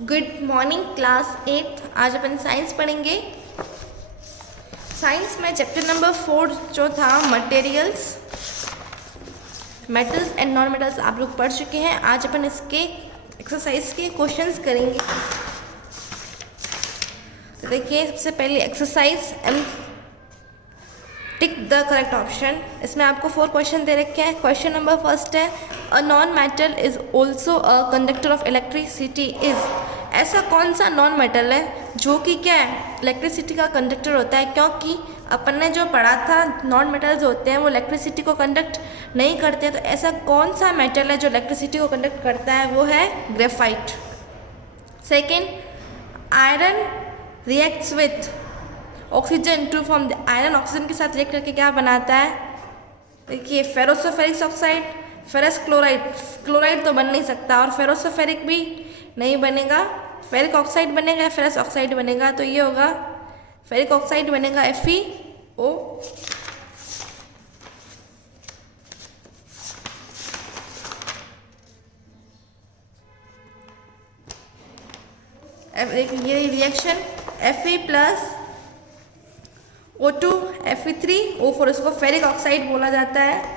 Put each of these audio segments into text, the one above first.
Good morning class 8। आज अपन science पढ़ेंगे। Science में चैप्टर नंबर 4 जो था materials, metals and non metals आप लोग पढ़ चुके हैं। आज अपन इसके एक्सरसाइज के क्वेश्चंस करेंगे। तो देखिए, सबसे पहले exercise tick the correct option. इसमें आपको 4 क्वेश्चन दे रखे हैं। क्वेश्चन नंबर फर्स्ट है, a non metal is also a conductor of electricity is. ऐसा कौन सा नॉन मेटल है जो कि क्या है, इलेक्ट्रिसिटी का कंडक्टर होता है? क्योंकि अपन ने जो पढ़ा था नॉन मेटल्स होते हैं वो इलेक्ट्रिसिटी को कंडक्ट नहीं करते। तो ऐसा कौन सा मेटल है जो इलेक्ट्रिसिटी को कंडक्ट करता है? वो है graphite. Second, iron reacts with oxygen to form. Iron oxygen के साथ रिएक्ट करके क्या बनाता है? देखिए, ferrosoferric oxide, ferrous chloride. Chloride तो बन नहीं सकता और फेरोसोफेरिक भी नहीं बनेगा। फेरिक ऑक्साइड बनेगा या फेरस ऑक्साइड बनेगा? तो ये होगा फेरिक ऑक्साइड बनेगा, FeO। ये reaction Fe plus O2 Fe3O4, इसको फेरिक ऑक्साइड बोला जाता है।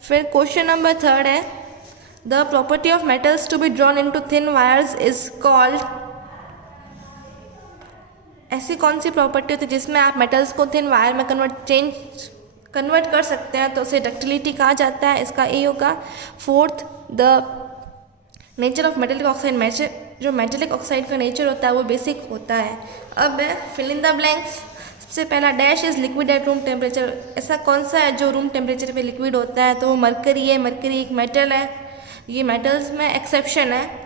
फिर क्वेश्चन नंबर 3 है, the property of metals to be drawn into thin wires is called. ऐसी कौन सी प्रॉपर्टी होती है जिसमें आप मेटल्स को थिन वायर में कन्वर्ट कर सकते हैं? तो उसे डक्टिलिटी कहा जाता है। इसका ए होगा। Fourth, the nature of metallic oxide. जो मेटेलिक ऑक्साइड का नेचर होता है वो बेसिक होता है। अब फिल इन द ब्लैंक्स। सबसे पहला, dash is liquid at room temperature. ऐसा कौन सा है जो रूम टेम्परेचर पे लिक्विड होता है? तो वो मरकरी है। मरकरी एक मेटल है। ये मेटल्स में एक्सेप्शन है।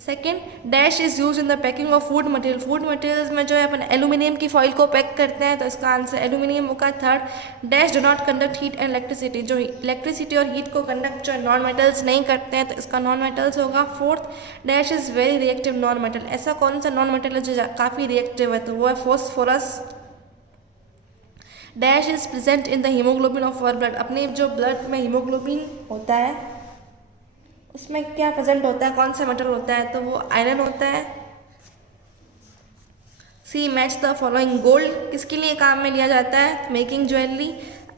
Second, dash is use in the packing of food material. Food materials में जो है अपन एल्यूमिनियम की फॉइल को पैक करते हैं, तो इसका आंसर एल्यूमिनियम होगा। Third, dash do not conduct heat and electricity. जो इलेक्ट्रिसिटी और हीट को कंडक्ट जो नॉन मेटल्स नहीं करते हैं, तो इसका नॉन मेटल्स होगा। Fourth, dash is very reactive non metal. ऐसा कौन सा नॉन मेटल है जो काफ़ी रिएक्टिव है? तो वो है phosphorus. Dash is present in the haemoglobin of our blood. अपने जो ब्लड में हीमोग्लोबिन होता है उसमें क्या प्रेजेंट होता है, कौन सा मेटल होता है? तो वो आयरन होता है। सी, मैच द फॉलोइंग। गोल्ड किसके लिए काम में लिया जाता है? Making jewellery.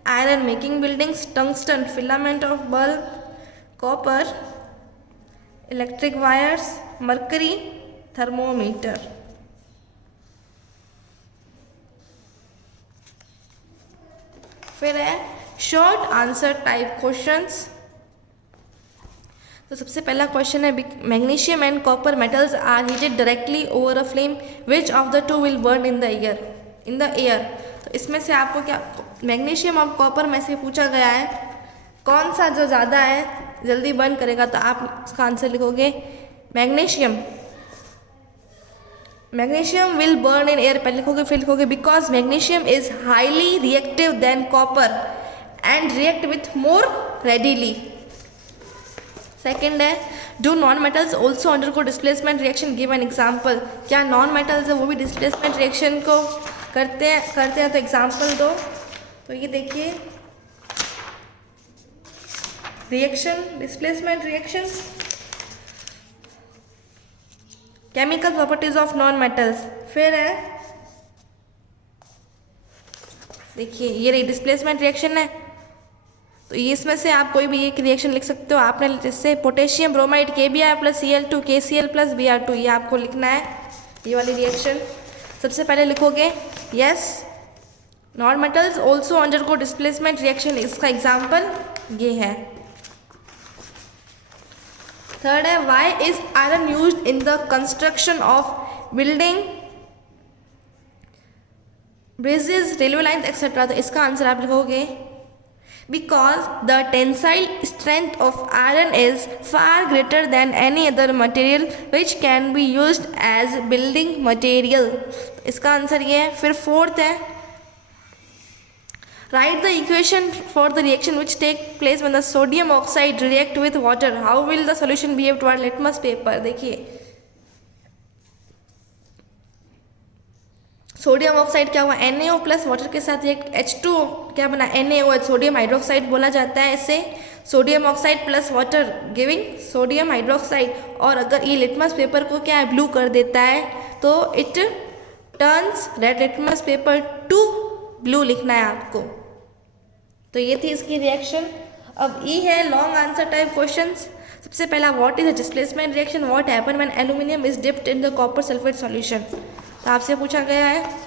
Iron making buildings. Tungsten filament of bulb. Copper electric wires. Mercury thermometer. फिर है शॉर्ट आंसर टाइप क्वेश्चंस। तो सबसे पहला क्वेश्चन है, magnesium and copper metals are heated directly over a flame, which of the two will burn in the air. तो इसमें से आपको क्या मैग्नीशियम और कॉपर में से पूछा गया है, कौन सा जो ज़्यादा है जल्दी बर्न करेगा? तो आप इसका आंसर लिखोगे magnesium. Magnesium will burn in air पहले लिखोगे, फिर लिखोगे because magnesium is highly reactive than copper and react with more readily. Second है, do non metals also undergo displacement reaction, give an example. क्या नॉन मेटल्स है वो भी displacement reaction को करते हैं? तो एग्जाम्पल दो। तो ये देखिए, reaction displacement reaction, chemical properties of non metals. फिर है, देखिए ये रही डिस्प्लेसमेंट रिएक्शन है। तो ये इसमें से आप कोई भी एक रिएक्शन लिख सकते हो। आपने जैसे potassium bromide KBr plus Cl2 KCl plus Br2, ये आपको लिखना है, ये वाली रिएक्शन। सबसे पहले लिखोगे yes, non metals also undergo displacement reaction, इसका एग्जाम्पल ये है। थर्ड है, why is iron used in the construction of building, bridges, railway lines etcetera. तो इसका आंसर आप लिखोगे because the tensile strength of iron is far greater than any other material which can be used as building material। इसका answer ये है। फिर fourth है, write the equation for the reaction which take place when the sodium oxide react with water, how will the solution behave toward litmus paper। देखिए, sodium oxide क्या हुआ, NaO plus water के साथ react, H2O क्या बना, NaOH, sodium hydroxide बोला जाता है इसे, sodium oxide plus water giving sodium hydroxide. और अगर ये लिटमस पेपर को क्या है, ब्लू कर देता है, तो it turns red litmus paper two blue लिखना है आपको। तो ये थी इसकी रिएक्शन। अब ई है लॉन्ग आंसर टाइप क्वेश्चंस। सबसे पहला, what is the displacement reaction, what happen when aluminium is dipped in the copper sulphate solution. तो आपसे पूछा गया है।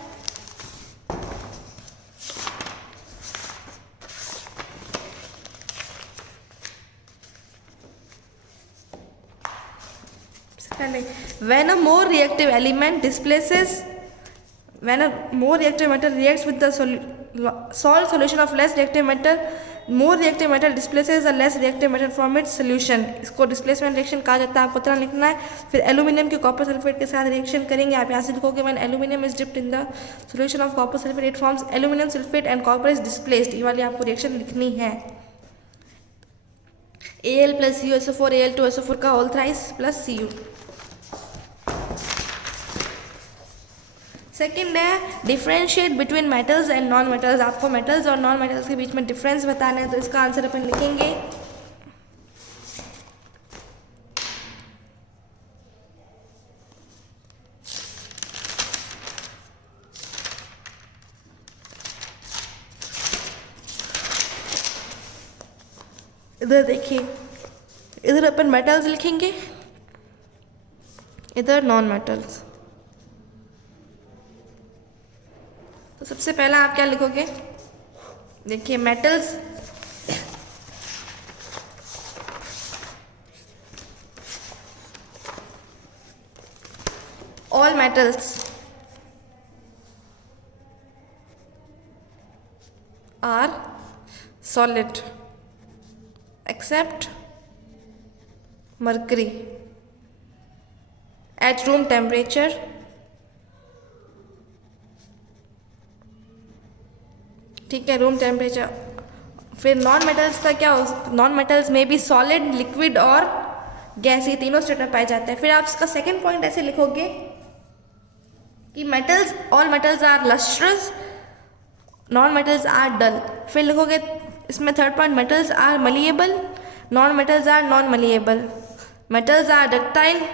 When a more reactive element displaces, when a more reactive metal reacts with the salt solution of less reactive metal, more reactive metal displaces a less reactive metal from its solution। इसको displacement reaction कहा जाता है, आपको इतना लिखना है। फिर aluminium के कॉपर सल्फेट के साथ रिएक्शन करेंगे, आप यहाँ से लिखोगे when aluminum is dipped in the solution of copper sulfate it forms aluminum sulfate and copper is displaced। ये वाली आपको रिएक्शन लिखनी है। Al plus CuSO4 Al2SO4 का whole thrice plus Cu। Second है differentiate between metals and non metals. आपको metals और non metals के बीच में डिफरेंस बताना है, तो इसका आंसर अपन लिखेंगे। इधर देखिए, इधर अपन मेटल्स लिखेंगे, इधर नॉन मेटल्स। तो सबसे पहला आप क्या लिखोगे, देखिए metals, all metals are solid except mercury at room temperature. ठीक है, रूम टेम्परेचर। फिर नॉन मेटल्स का क्या, नॉन मेटल्स में भी सॉलिड, लिक्विड और गैस, ये तीनों स्टेट में पाए जाते हैं। फिर आप इसका सेकंड पॉइंट ऐसे लिखोगे कि metals, all metals are lustrous, non metals are dull. फिर लिखोगे इसमें third point, metals are malleable, non metals are non malleable, metals are ductile,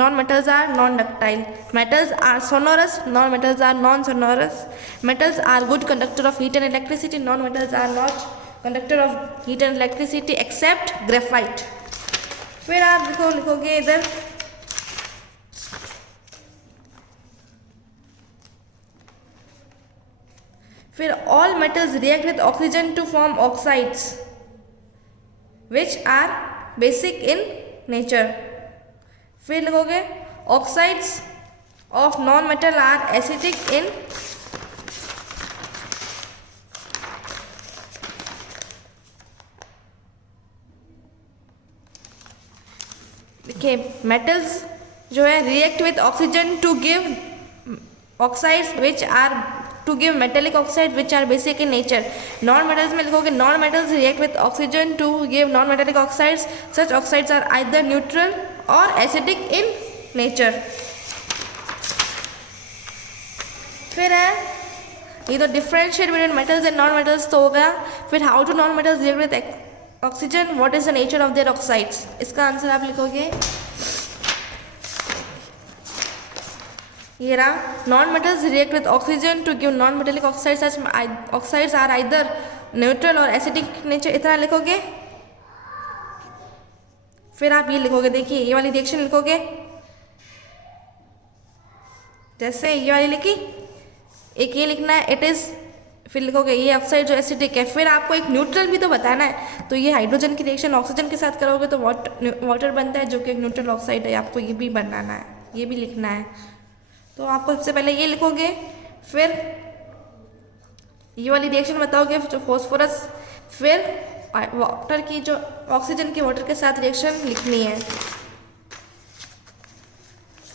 non-metals are non-ductile, metals are sonorous, non-metals are non-sonorous, metals are good conductor of heat and electricity, non-metals are not conductor of heat and electricity except graphite। फिर आप लिखोगे इधर फिर all metals react with oxygen to form oxides which are basic in nature। फिर लिखोगे oxides of non metal are acidic in देखिए metals जो है react with oxygen to give oxides which are to give metallic oxide which are basic in nature. Non metals में लिखोगे non metals react with oxygen to give non metallic oxides, such oxides are either neutral और acidic in nature. फिर है ये तो differentiate between metals and non metals तो हो गया। फिर how to non metals react with oxygen, what is the nature of their oxides. इसका आंसर आप लिखोगे ये रहा, non metals react with oxygen to give non metallic oxides, such oxides are either neutral और एसिडिक नेचर, इतना लिखोगे। फिर आप ये लिखोगे, देखिए ये वाली रिएक्शन लिखोगे, जैसे ये वाली लिखी, एक ये लिखना है इट इज़, फिर लिखोगे ये ऑक्साइड जो एसिडिक है। फिर आपको एक न्यूट्रल भी तो बताना है, तो ये हाइड्रोजन की रिएक्शन ऑक्सीजन के साथ करोगे तो वाटर बनता है जो कि एक न्यूट्रल ऑक्साइड है, आपको ये भी बनाना है, ये भी लिखना है। तो आपको सबसे पहले ये लिखोगे, फिर ये वाली रिएक्शन बताओगे जो फॉस्फोरस, फिर वाटर की जो ऑक्सीजन के वाटर के साथ रिएक्शन लिखनी है।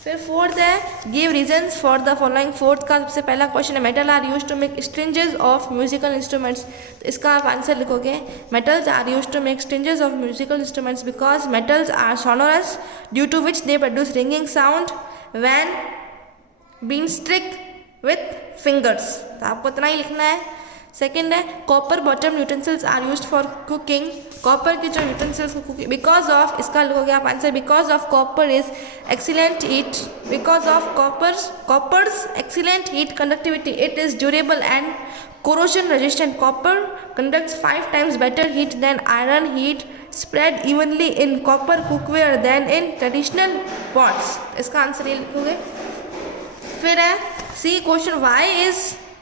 फिर फोर्थ है give reasons for the following. Fourth का सबसे पहला क्वेश्चन है metal are used to make strings of musical instruments. तो इसका आप आंसर लिखोगे metals are used to make strings of musical instruments because metals are sonorous due to which they produce ringing sound when been struck with fingers, तो आपको इतना ही लिखना है। सेकेंड है copper bottom utensils are used for cooking, copper के जो utensils को कुकिंग, बिकॉज ऑफ, इसका लिखोगे आप answer, because of copper is excellent heat, because of copper's excellent heat conductivity, it is durable and corrosion resistant. Copper conducts 5 times better heat than iron. Heat spread evenly in copper cookware than in traditional pots. इसका answer ये लिखोगे। फिर है C question, why is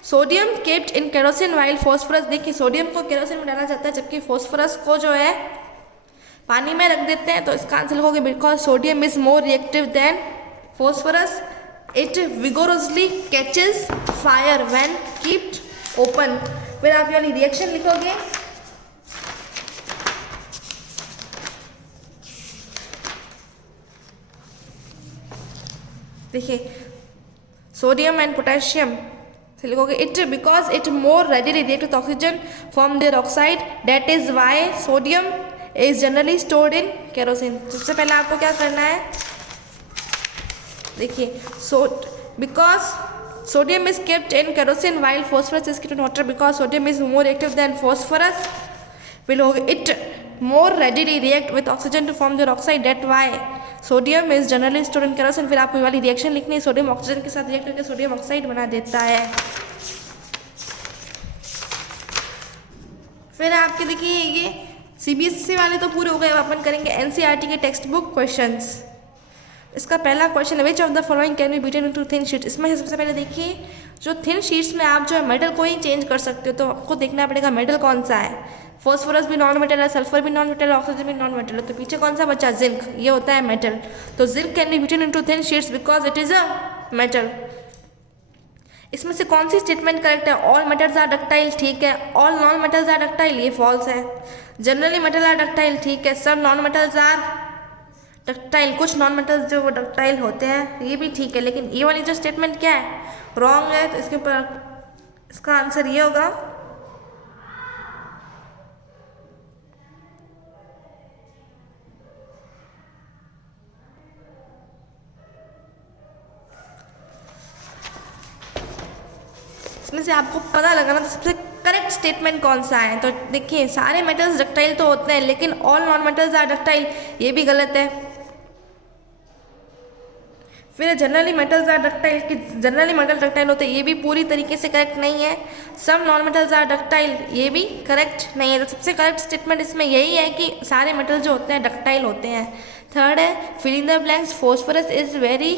sodium kept in kerosene while phosphorus. देखिए sodium को kerosene में डाला जाता है जबकि फॉस्फोरस को जो है पानी में रख देते हैं, तो इसका आंसर लिखोगे because sodium is more reactive then phosphorus, it vigorously catches fire when keeped open. फिर आप ये वाली रिएक्शन लिखोगे, देखिए सोडियम एंड पोटेशियम से लिखोगे it because it more readily react with oxygen from their oxide, that is why sodium is generally stored in kerosene. सबसे पहले आपको क्या करना है, देखिए because sodium is kept in kerosene while phosphorus is kept in water because sodium is more reactive than phosphorus, will it more readily react with oxygen to form the oxide, that why sodium is generally stored in kerosene। फिर आपको ये वाली reaction लिखनी है, sodium oxygen के साथ react करके sodium oxide बना देता है। फिर आपके देखिए ये CBSE वाले तो पूरे हो गए, अब अपन करेंगे NCERT के टेक्स्ट बुक क्वेश्चंस। इसका पहला क्वेश्चन है विच of the following can be beaten into thin sheet. इसमें से सबसे पहले देखिए जो थिन शीट्स में आप जो है मेटल को ही चेंज कर सकते हो, तो आपको देखना पड़ेगा मेटल कौन सा है। फॉस्फोरस भी नॉन मेटल है, सल्फर भी नॉन मेटल है, ऑक्सीजन भी नॉन मेटल है, तो पीछे कौन सा बचा, जिंक, ये होता है मेटल। तो zinc can be beaten into thin sheets because it is a metal. इसमें से कौन सी स्टेटमेंट करेक्ट है, ऑल मेटल्स आर डक्टाइल, ठीक है। All non metals are ductile, ये फॉल्स है। जनरली मेटल आर डक्टाइल, ठीक है। सब नॉन मेटल्स आर डक्टाइल, कुछ नॉन मेटल्स जो वो डक्टाइल होते हैं, ये भी ठीक है। लेकिन ये वाली जो स्टेटमेंट क्या है, रॉन्ग है, तो इसके ऊपर इसका आंसर ये होगा। इसमें से आपको पता लगाना तो सबसे करेक्ट स्टेटमेंट कौन सा है। तो देखिए सारे मेटल्स डक्टाइल तो होते हैं लेकिन all non metals are ductile, ये भी गलत है। फिर जनरली मेटल्स आर डक्टाइल, कि जनरली मेटल डक्टाइल होते हैं, ये भी पूरी तरीके से करेक्ट नहीं है। Some non metals are ductile, ये भी करेक्ट नहीं है। तो सबसे करेक्ट स्टेटमेंट इसमें यही है कि सारे मेटल जो होते हैं डक्टाइल होते हैं। थर्ड है fill in the blanks, phosphorus is very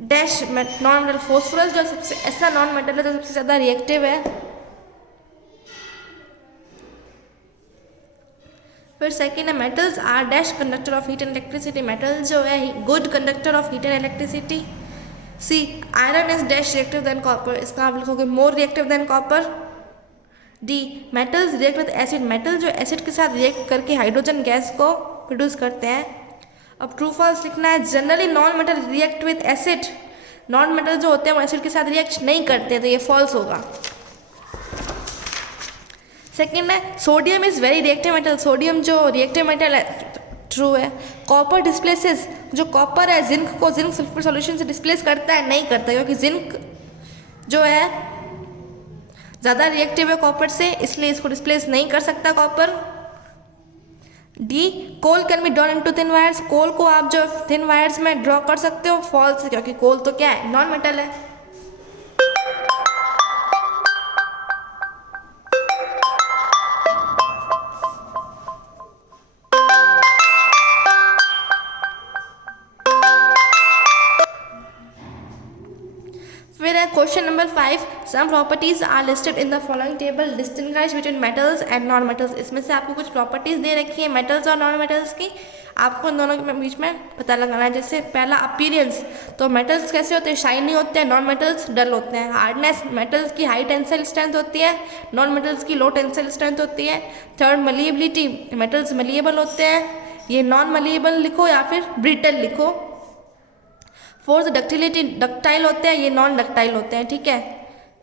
dash non metal. Phosphorus जो सबसे ऐसा नॉन मेटल है जो सबसे ज़्यादा रिएक्टिव है। फिर सेकेंड है metals are dash conductor of heat and electricity. Metal जो है good conductor of heat and electricity. C iron is dash reactive than copper, इसका आप लिखोगे more reactive than copper. D metals react with acid, metal जो acid के साथ react करके hydrogen gas को प्रोड्यूस करते हैं। अब ट्रू फॉल्स लिखना है। Generally non metal react with acid, non metal जो होते हैं वो एसिड के साथ रिएक्ट नहीं करते, तो ये फॉल्स होगा। सेकेंड है sodium is very reactive metal, sodium जो रिएक्टिव मेटल है, ट्रू है। कॉपर डिस्प्लेसेस, जो कॉपर है जिंक को जिंक सल्फर सॉल्यूशन से डिस्प्लेस करता है, नहीं करता, क्योंकि जिंक जो है ज़्यादा रिएक्टिव है कॉपर से, इसलिए इसको डिस्प्लेस नहीं कर सकता copper. D coal can be drawn into thin wires, coal को आप जो थिन वायर्स में ड्रॉ कर सकते हो, फॉल्स है, क्योंकि कोल तो क्या है, नॉन मेटल है। Question number 5, some properties are listed in the following table, distinguish between metals and non metals. इसमें से आपको कुछ प्रॉपर्टीज दे रखी है मेटल्स और नॉन मेटल्स की, आपको इन दोनों के बीच में पता लगाना है। जैसे पहला अपीयरेंस, तो मेटल्स कैसे होते हैं, शाइनी होते हैं, नॉन मेटल्स डल होते हैं। हार्डनेस, मेटल्स की हाई टेंसाइल स्ट्रेंथ होती है, नॉन मेटल्स की लो टेंसाइल स्ट्रेंथ होती है। थर्ड मलिएबिलिटी, मेटल्स मलिएबल होते हैं, ये नॉन मलिएबल लिखो या फिर ब्रिटल लिखो। फोर्थ डक्टिलिटी, डक्टाइल होते हैं, ये नॉन डक्टाइल होते हैं, ठीक है।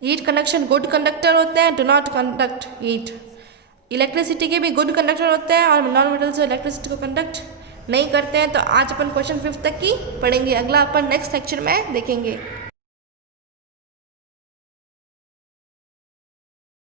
हीट कंडक्शन, गुड कंडक्टर होते हैं, do not conduct heat. Electricity के भी गुड कंडक्टर होते हैं और नॉन मेटल्स इलेक्ट्रिसिटी को कंडक्ट नहीं करते हैं। तो आज अपन क्वेश्चन 5 तक की पढ़ेंगे, अगला अपन नेक्स्ट लेक्चर में देखेंगे।